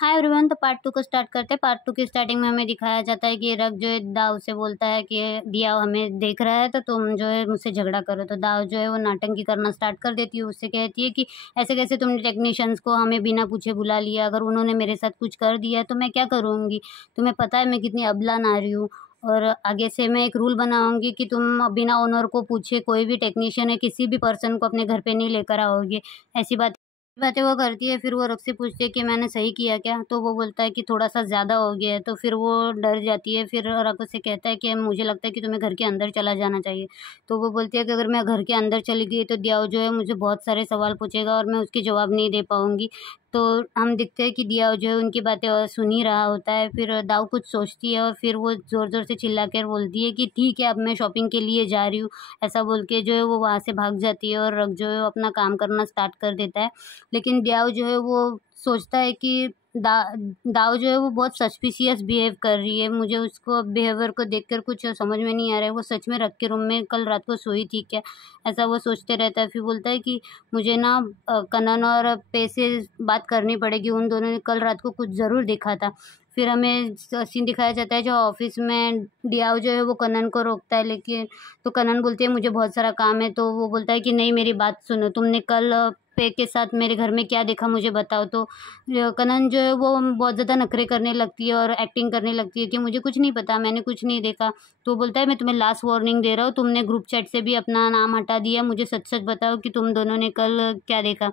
Hi everyone. तो part 2 को start करते हैं। पार्ट 2 की स्टार्टिंग में हमें दिखाया जाता है कि रग जो है दाव से बोलता है कि दिया हमें देख रहा है तो तुम जो है मुझसे झगड़ा करो। तो दाव जो है वो नाटंकी करना स्टार्ट कर देती है। उससे कहती है कि ऐसे कैसे तुमने टेक्नीशियंस को हमें बिना पूछे बुला लिया, अगर उन्होंने मेरे साथ कुछ कर दिया तो मैं क्या करूँगी। तुम्हें पता है मैं कितनी अबला नारी हूँ, और आगे से मैं एक रूल बनाऊंगी कि तुम बिना ओनर को पूछे कोई भी टेक्नीशियन है किसी भी पर्सन को अपने घर पे नहीं लेकर आओगे। ऐसी बातें वो करती है। फिर वो रग से पूछती है कि मैंने सही किया क्या? तो वो बोलता है कि थोड़ा-सा ज़्यादा हो गया है। तो फिर वो डर जाती है। फिर रग उससे कहता है कि मुझे लगता है कि तुम्हें घर के अंदर चला जाना चाहिए। तो वो बोलती है कि अगर मैं घर के अंदर चली गई तो दियाओ जो है मुझे बहुत सारे सवाल पूछेगा और मैं उसके जवाब नहीं दे पाऊँगी। तो हम देखते हैं कि दियाओ जो है उनकी बातें सुन ही रहा होता है। फिर दाऊ कुछ सोचती है और फिर वो ज़ोर-ज़ोर से चिल्ला कर बोलती है कि ठीक है, अब मैं शॉपिंग के लिए जा रही हूँ। ऐसा बोल के जो है वो वहाँ से भाग जाती है और रग जो है वो अपना काम करना स्टार्ट कर देता है। लेकिन दियाओ जो है वो सोचता है कि दा दाऊ जो है वो बहुत सस्पिशियस बिहेव कर रही है। मुझे उसको बिहेवियर को देखकर कुछ समझ में नहीं आ रहा है, वो सच में रग के रूम में कल रात को सोई थी क्या? ऐसा वो सोचते रहता है। फिर बोलता है कि मुझे ना कनन और पे से बात करनी पड़ेगी, उन दोनों ने कल रात को कुछ ज़रूर देखा था। फिर हमें सीन दिखाया जाता है जो ऑफिस में दियाओ जो है वो कनन को रोकता है, लेकिन तो कनन बोलती है मुझे बहुत सारा काम है। तो वो बोलता है कि नहीं, मेरी बात सुनो, तुमने कल पे के साथ मेरे घर में क्या देखा मुझे बताओ। तो कनन जो है वो बहुत ज़्यादा नखरे करने लगती है और एक्टिंग करने लगती है कि मुझे कुछ नहीं पता, मैंने कुछ नहीं देखा। तो बोलता है मैं तुम्हें लास्ट वार्निंग दे रहा हूँ, तुमने ग्रुप चैट से भी अपना नाम हटा दिया, मुझे सच सच बताओ कि तुम दोनों ने कल क्या देखा।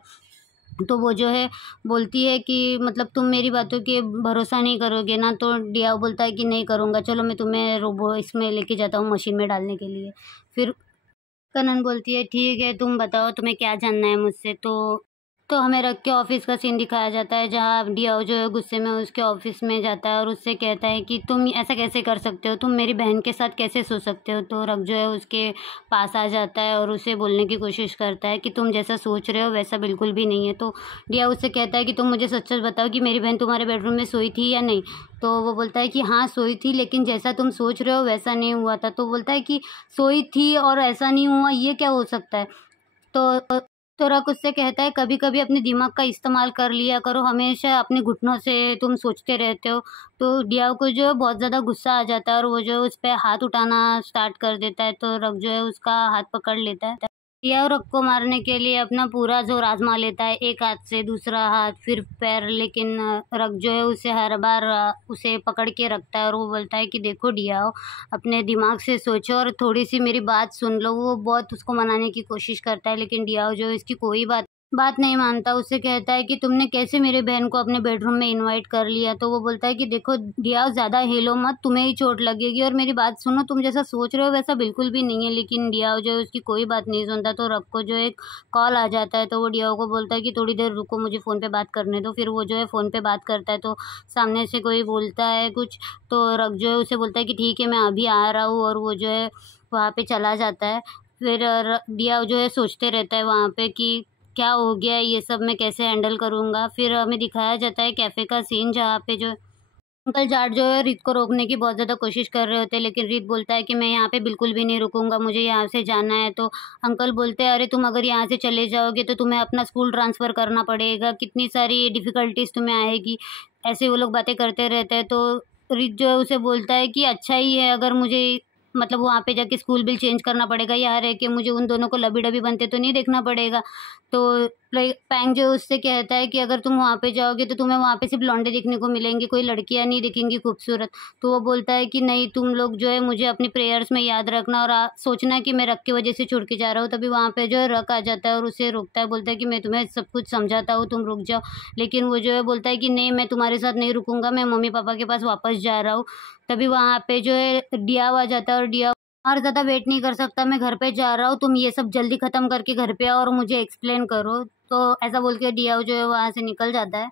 तो वो जो है बोलती है कि मतलब तुम मेरी बातों के भरोसा नहीं करोगे ना। तो डियाओ बोलता है कि नहीं करूँगा, चलो मैं तुम्हें रोबो इसमें लेके जाता हूँ मशीन में डालने के लिए। फिर कनन बोलती है ठीक है, तुम बताओ तुम्हें क्या जानना है मुझसे। तो हमें रग के ऑफिस का सीन दिखाया जाता है जहाँ डियाओ जो है गुस्से में उसके ऑफिस में जाता है और उससे कहता है कि तुम ऐसा कैसे कर सकते हो, तुम मेरी बहन के साथ कैसे सो सकते हो। तो रग जो है उसके पास आ जाता है और उसे बोलने की कोशिश करता है कि तुम जैसा सोच रहे हो वैसा बिल्कुल भी नहीं है। तो डियाओ उससे कहता है कि तुम मुझे सच सच बताओ कि मेरी बहन तुम्हारे बेडरूम में सोई थी या नहीं। तो वो बोलता है कि हाँ सोई थी, लेकिन जैसा तुम सोच रहे हो वैसा नहीं हुआ था। तो बोलता है कि सोई थी और ऐसा नहीं हुआ, ये क्या हो सकता है। तो तो रक उससे कहता है कभी कभी अपने दिमाग का इस्तेमाल कर लिया करो, हमेशा अपने घुटनों से तुम सोचते रहते हो। तो डियाओ को जो है बहुत ज़्यादा गुस्सा आ जाता है और वो जो है उस पर हाथ उठाना स्टार्ट कर देता है। तो रक जो है उसका हाथ पकड़ लेता है। डियाओ रक को मारने के लिए अपना पूरा जोर आजमा लेता है, एक हाथ से दूसरा हाथ फिर पैर, लेकिन रक जो है उसे हर बार उसे पकड़ के रखता है और वो बोलता है कि देखो डियाओ, अपने दिमाग से सोचो और थोड़ी सी मेरी बात सुन लो। वो बहुत उसको मनाने की कोशिश करता है, लेकिन डियाओ जो है इसकी कोई बात नहीं मानता। उससे कहता है कि तुमने कैसे मेरे बहन को अपने बेडरूम में इनवाइट कर लिया। तो वो बोलता है कि देखो डियाओ, ज़्यादा हिलो मत, तुम्हें ही चोट लगेगी, और मेरी बात सुनो, तुम जैसा सोच रहे हो वैसा बिल्कुल भी नहीं है। लेकिन डियाओ जो है उसकी कोई बात नहीं सुनता। तो रक को जो एक कॉल आ जाता है, तो वो डियाओ को बोलता है कि थोड़ी देर रुको, मुझे फ़ोन पे बात करने दो। फिर वो जो है फ़ोन पे बात करता है, तो सामने से कोई बोलता है कुछ। तो रक जो है उसे बोलता है कि ठीक है मैं अभी आ रहा हूँ, और वो जो है वहाँ पे चला जाता है। फिर डियाओ जो है सोचते रहता है वहाँ पे कि क्या हो गया है, ये सब मैं कैसे हैंडल करूँगा। फिर हमें दिखाया जाता है कैफ़े का सीन जहाँ पे जो अंकल जाट जो है रीत को रोकने की बहुत ज़्यादा कोशिश कर रहे होते हैं, लेकिन रीत बोलता है कि मैं यहाँ पे बिल्कुल भी नहीं रुकूंगा, मुझे यहाँ से जाना है। तो अंकल बोलते हैं अरे तुम अगर यहाँ से चले जाओगे तो तुम्हें अपना स्कूल ट्रांसफ़र करना पड़ेगा, कितनी सारी डिफ़िकल्टीज़ तुम्हें आएगी। ऐसे वो लोग बातें करते रहते हैं। तो रीत जो है उसे बोलता है कि अच्छा ही है अगर मुझे मतलब वहाँ पे जाके स्कूल बिल चेंज करना पड़ेगा, यहाँ रह के मुझे उन दोनों को लबी-डबी बनते तो नहीं देखना पड़ेगा। तो पैंग जो उससे कहता है कि अगर तुम वहाँ पे जाओगे तो तुम्हें वहाँ पे सिर्फ लौंडे दिखने को मिलेंगे, कोई लड़कियाँ नहीं दिखेंगी खूबसूरत। तो वो बोलता है कि नहीं, तुम लोग जो है मुझे अपनी प्रेयर्स में याद रखना और सोचना कि मैं रक की वजह से छोड़ के जा रहा हूँ। तभी वहाँ पे जो है रक आ जाता है और उसे रोकता है, बोलता है कि मैं तुम्हें सब कुछ समझाता हूँ, तुम रुक जाओ। लेकिन वो जो है बोलता है कि नहीं, मैं तुम्हारे साथ नहीं रुकूंगा, मैं मम्मी पापा के पास वापस जा रहा हूँ। तभी वहाँ पे जो है डियाव आ जाता है और डियाव और ज़्यादा वेट नहीं कर सकता, मैं घर पे जा रहा हूँ, तुम ये सब जल्दी ख़त्म करके घर पे आओ और मुझे एक्सप्लेन करो। तो ऐसा बोल के डियाव जो है वहाँ से निकल जाता है।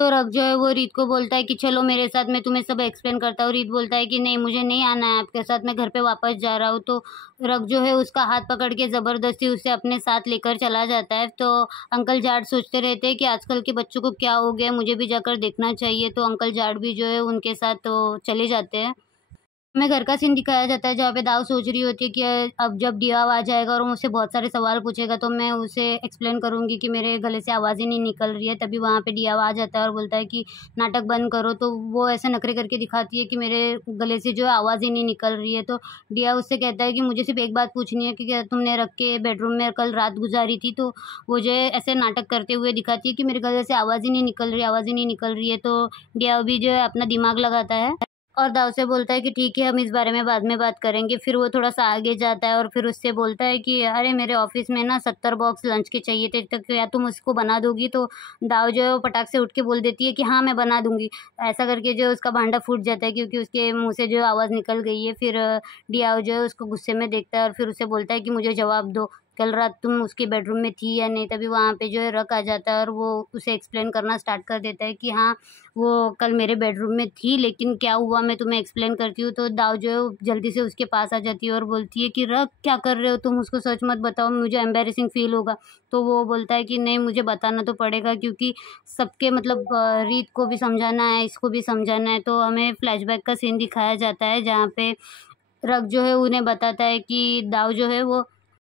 तो रक जो है वो रीत को बोलता है कि चलो मेरे साथ, मैं तुम्हें सब एक्सप्लेन करता हूँ। रीत बोलता है कि नहीं, मुझे नहीं आना है आपके साथ, मैं घर पे वापस जा रहा हूँ। तो रक जो है उसका हाथ पकड़ के ज़बरदस्ती उसे अपने साथ लेकर चला जाता है। तो अंकल जाट सोचते रहते हैं कि आजकल के बच्चों को क्या हो गया, मुझे भी जाकर देखना चाहिए। तो अंकल जाट भी जो है उनके साथ तो चले जाते हैं। हमें घर का सीन दिखाया जाता है जहाँ पे दाव सोच रही होती है कि अब जब डियाव आ जाएगा और मुझसे बहुत सारे सवाल पूछेगा तो मैं उसे एक्सप्लेन करूँगी कि मेरे गले से आवाज़ ही नहीं निकल रही है। तभी वहाँ पे डियाव आ जाता है और बोलता है कि नाटक बंद करो, तो वो ऐसे नखरे करके दिखाती है कि मेरे गले से जो है आवाज़ ही नहीं निकल रही है। तो डियाव उससे कहता है कि मुझे सिर्फ एक बात पूछनी है कि क्या तुमने रख के बेडरूम में कल रात गुजारी थी? तो वो जो है ऐसे नाटक करते हुए दिखाती है कि मेरे गले से आवाज़ ही नहीं निकल रही है, आवाज़ ही नहीं निकल रही है। तो डियाव भी जो है अपना दिमाग लगाता है और दाव से बोलता है कि ठीक है, हम इस बारे में बाद में बात करेंगे। फिर वो थोड़ा-सा आगे जाता है और फिर उससे बोलता है कि अरे मेरे ऑफ़िस में ना 70 बॉक्स लंच के चाहिए थे, तो क्या तुम उसको बना दोगी? तो दाव जो है वो पटाक से उठ के बोल देती है कि हाँ, मैं बना दूँगी। ऐसा करके जो है उसका भांडा फूट जाता है क्योंकि उसके मुँह से जो आवाज़ निकल गई है। फिर डियाव जो है उसको गुस्से में देखता है और फिर उसे बोलता है कि मुझे जवाब दो, कल रात तुम उसके बेडरूम में थी या नहीं? तभी वहाँ पे जो है रक आ जाता है और वो उसे एक्सप्लेन करना स्टार्ट कर देता है कि हाँ, वो कल मेरे बेडरूम में थी, लेकिन क्या हुआ मैं तुम्हें एक्सप्लेन करती हूँ। तो दाव जो है वो जल्दी से उसके पास आ जाती है और बोलती है कि रक क्या कर रहे हो तुम? उसको सच मत बताओ, मुझे एम्बैरेसिंग फ़ील होगा। तो वो बोलता है कि नहीं, मुझे बताना तो पड़ेगा क्योंकि सबके मतलब रीत को भी समझाना है, इसको भी समझाना है। तो हमें फ्लैशबैक का सीन दिखाया जाता है जहाँ पे रक जो है उन्हें बताता है कि दाव जो है वो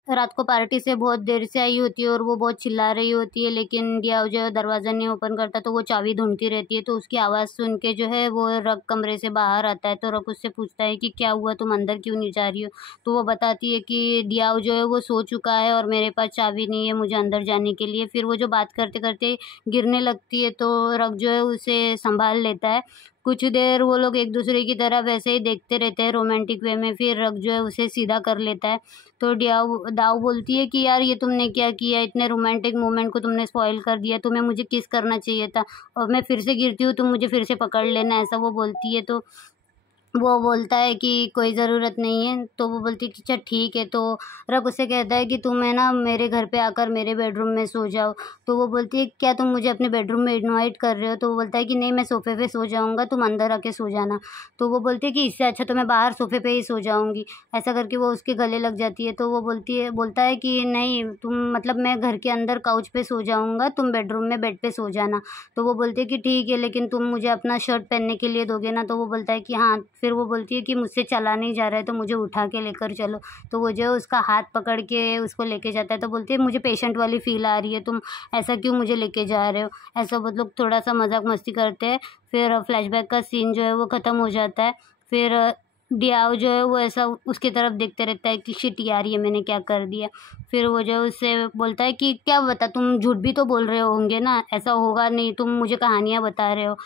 रात को पार्टी से बहुत देर से आई होती है और वो बहुत चिल्ला रही होती है, लेकिन डियाव जो है दरवाज़ा नहीं ओपन करता, तो वो चाबी ढूँढती रहती है। तो उसकी आवाज़ सुन के जो है वो रक कमरे से बाहर आता है। तो रक उससे पूछता है कि क्या हुआ, तुम अंदर क्यों नहीं जा रही हो? तो वो बताती है कि डियाव जो है वो सो चुका है और मेरे पास चाबी नहीं है मुझे अंदर जाने के लिए। फिर वो जो बात करते-करते गिरने लगती है, तो रक जो है उसे सँभाल लेता है। कुछ देर वो लोग एक-दूसरे की तरफ ऐसे ही देखते रहते हैं रोमांटिक वे में, फिर रक जो है उसे सीधा कर लेता है। तो दाव बोलती है कि यार ये तुमने क्या किया? इतने रोमांटिक मोमेंट को तुमने स्पॉइल कर दिया, तुम्हें मुझे किस करना चाहिए था और मैं फिर से गिरती हूँ, तुम मुझे फिर से पकड़ लेना, ऐसा वो बोलती है। तो वो बोलता है कि कोई ज़रूरत नहीं है, तो वो बोलती है कि अच्छा ठीक है। तो रक उससे कहता है कि तुम है ना मेरे घर पे आकर मेरे बेडरूम में सो जाओ। तो वो बोलती है क्या तुम मुझे अपने बेडरूम में इनवाइट कर रहे हो? तो वो बोलता है कि नहीं, मैं सोफ़े पे सो जाऊँगा, तुम अंदर आके सो जाना। तो वो बोलती है कि इससे अच्छा तो मैं बाहर सोफ़े पे ही सो जाऊँगी। ऐसा करके वो उसके गले लग जाती है। तो वो बोलता है कि नहीं, तुम मतलब मैं घर के अंदर काउच पे सो जाऊँगा, तुम बेडरूम में बेड पे सो जाना। तो वो बोलती है कि ठीक है, लेकिन तुम मुझे अपना शर्ट पहनने के लिए दोगे ना? तो वो बोलता है कि हाँ। फिर वो बोलती है कि मुझसे चला नहीं जा रहा है तो मुझे उठा के लेकर चलो। तो वो जो है उसका हाथ पकड़ के उसको लेके जाता है। तो बोलती है मुझे पेशेंट वाली फ़ील आ रही है, तुम ऐसा क्यों मुझे लेके जा रहे हो? ऐसा वो लोग थोड़ा-सा मज़ाक मस्ती करते हैं। फिर फ्लैशबैक का सीन जो है वो ख़त्म हो जाता है। फिर डियाओ जो है वो ऐसा उसकी तरफ देखते रहता है कि शिट यार, ये मैंने क्या कर दिया। फिर वो जो है उससे बोलता है कि क्या पता, तुम झूठ भी तो बोल रहे होंगे ना, ऐसा होगा नहीं, तुम मुझे कहानियाँ बता रहे हो।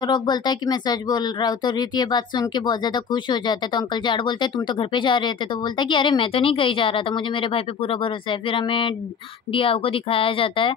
तो रॉक बोलता है कि मैं सच बोल रहा हूँ। तो रित ये बात सुन के बहुत ज़्यादा खुश हो जाता है। तो अंकल जाड़ बोलते हैं तुम तो घर पे जा रहे थे? तो वो बोलता है कि अरे मैं तो नहीं कहीं जा रहा था, मुझे मेरे भाई पे पूरा भरोसा है। फिर हमें डियाओ को दिखाया जाता है,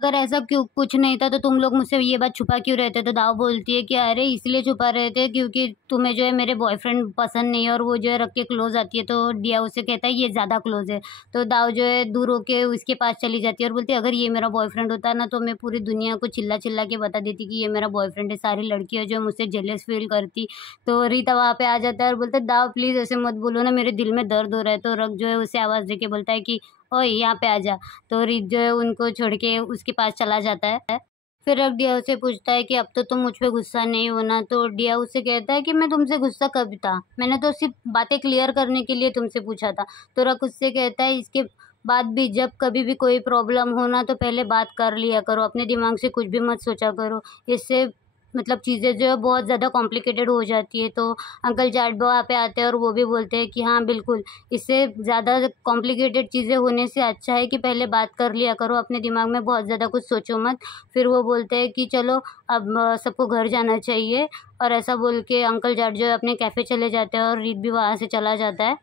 अगर ऐसा क्यों कुछ नहीं था तो तुम लोग मुझसे ये बात छुपा क्यों रहे थे? तो दाव बोलती है कि अरे इसलिए छुपा रहे थे क्योंकि तुम्हें जो है मेरे बॉयफ्रेंड पसंद नहीं है, और वो जो है रख के क्लोज़ आती है। तो डिया उससे कहता है ये ज़्यादा क्लोज़ है। तो दाव जो है दूर होके उसके पास चली जाती है और बोलती है अगर ये मेरा बॉयफ्रेंड होता ना तो मैं पूरी दुनिया को चिल्ला-चिल्ला के बता देती कि ये मेरा बॉयफ्रेंड है। सारी लड़कियाँ जो है मुझसे जेलस फ़ील करती। तो रीता वहाँ पे आ जाता है और बोलता है दाव प्लीज़ ऐसे मत बोलो ना, मेरे दिल में दर्द हो रहा है। तो रक जो है उसे आवाज़ देके बोलता है कि ओए यहाँ पे आ जा। तो रिक जो है उनको छोड़ के उसके पास चला जाता है। फिर रक डिया से पूछता है कि अब तो तुम मुझ पे गुस्सा नहीं होना? तो डिया उससे कहता है कि मैं तुमसे गुस्सा कब था? मैंने तो सिर्फ़ बातें क्लियर करने के लिए तुमसे पूछा था। तो रक उससे कहता है इसके बाद भी जब कभी भी कोई प्रॉब्लम हो ना तो पहले बात कर लिया करो, अपने दिमाग से कुछ भी मत सोचा करो। इससे मतलब चीज़ें जो है बहुत ज़्यादा कॉम्प्लिकेटेड हो जाती है। तो अंकल जाट वहाँ पे आते हैं और वो भी बोलते हैं कि हाँ बिल्कुल, इससे ज़्यादा कॉम्प्लिकेटेड चीज़ें होने से अच्छा है कि पहले बात कर लिया करो, अपने दिमाग में बहुत ज़्यादा कुछ सोचो मत। फिर वो बोलते हैं कि चलो अब सबको घर जाना चाहिए, और ऐसा बोल के अंकल जाट जो है अपने कैफ़े चले जाते हैं और रीत भी वहाँ से चला जाता है।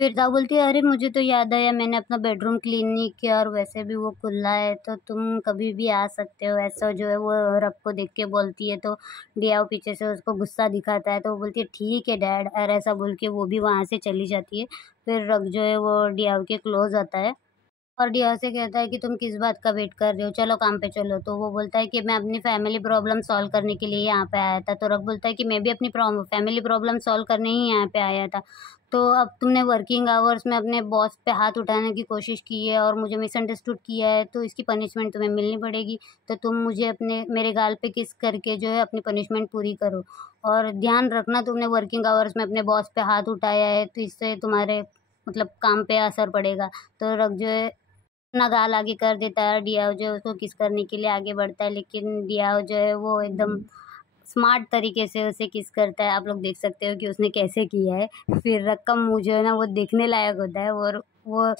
फिर दाऊ बोलती है अरे मुझे तो याद आया, मैंने अपना बेडरूम क्लीन नहीं किया और वैसे भी वो खुला है, तो तुम कभी भी आ सकते हो। ऐसा जो है वो रब को देख के बोलती है। तो डियाओ पीछे से उसको गुस्सा दिखाता है, तो वो बोलती है ठीक है डैड, और ऐसा बोल के वो भी वहाँ से चली जाती है। फिर रग जो है वो डियाओ के क्लोज आता है। और डिया से कहता है कि तुम किस बात का वेट कर रहे हो, चलो काम पे चलो। तो वो बोलता है कि मैं अपनी फैमिली प्रॉब्लम सॉल्व करने के लिए यहाँ पे आया था। तो रघु बोलता है कि मैं भी अपनी फैमिली प्रॉब्लम सॉल्व करने ही यहाँ पे आया था। तो अब तुमने वर्किंग आवर्स में अपने बॉस पे हाथ उठाने की कोशिश की है और मुझे मिसअंडरस्टूड किया है, तो इसकी पनिशमेंट तुम्हें मिलनी पड़ेगी। तो तुम मुझे अपने मेरे गाल पे किस करके जो है अपनी पनिशमेंट पूरी करो। और ध्यान रखना, तुमने वर्किंग आवर्स में अपने बॉस पे हाथ उठाया है तो इससे तुम्हारे मतलब काम पे असर पड़ेगा। तो रघु जो है अपना गाल आगे कर देता है, डियाओ जो है उसको किस करने के लिए आगे बढ़ता है, लेकिन डियाओ जो है वो एकदम स्मार्ट तरीके से उसे किस करता है। आप लोग देख सकते हो कि उसने कैसे किया है। फिर रक़म मुँह जो है ना वो देखने लायक होता है। और वो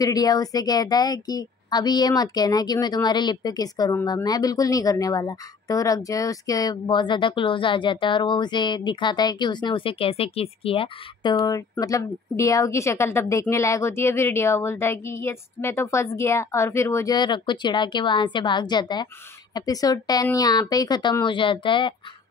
फिर डिया उससे कहता है कि अभी ये मत कहना कि मैं तुम्हारे लिप पे किस करूँगा, मैं बिल्कुल नहीं करने वाला। तो रग जो है उसके बहुत ज़्यादा क्लोज आ जाता है और वो उसे दिखाता है कि उसने उसे कैसे किस किया। तो मतलब डियाओ की शक्ल तब देखने लायक होती है। फिर डियाओ बोलता है कि यस मैं तो फंस गया, और फिर वो जो है रग को चिढ़ा के वहाँ से भाग जाता है। एपिसोड 10 यहाँ पे ही ख़त्म हो जाता है।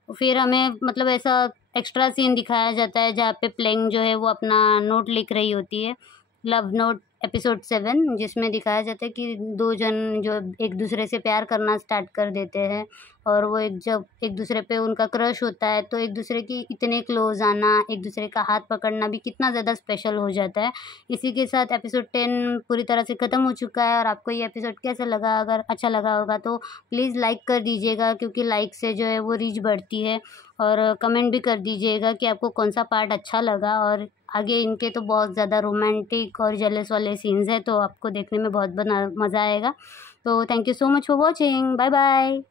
फिर हमें मतलब ऐसा एक्स्ट्रा सीन दिखाया जाता है जहाँ पे प्लेइंग जो है वो अपना नोट लिख रही होती है, लव नोट एपिसोड 7, जिसमें दिखाया जाता है कि 2 जन जो एक दूसरे से प्यार करना स्टार्ट कर देते हैं। और वो जब एक दूसरे पे उनका क्रश होता है तो एक दूसरे की इतने क्लोज आना, एक दूसरे का हाथ पकड़ना भी कितना ज़्यादा स्पेशल हो जाता है। इसी के साथ एपिसोड 10 पूरी तरह से ख़त्म हो चुका है। और आपको ये एपिसोड कैसा लगा? अगर अच्छा लगा होगा तो प्लीज़ लाइक कर दीजिएगा, क्योंकि लाइक से जो है वो रीच बढ़ती है। और कमेंट भी कर दीजिएगा कि आपको कौन सा पार्ट अच्छा लगा। और आगे इनके तो बहुत ज़्यादा रोमांटिक और जेलस वाले सीन्स हैं, तो आपको देखने में बहुत मज़ा आएगा। तो thank you so much for watching. Bye bye.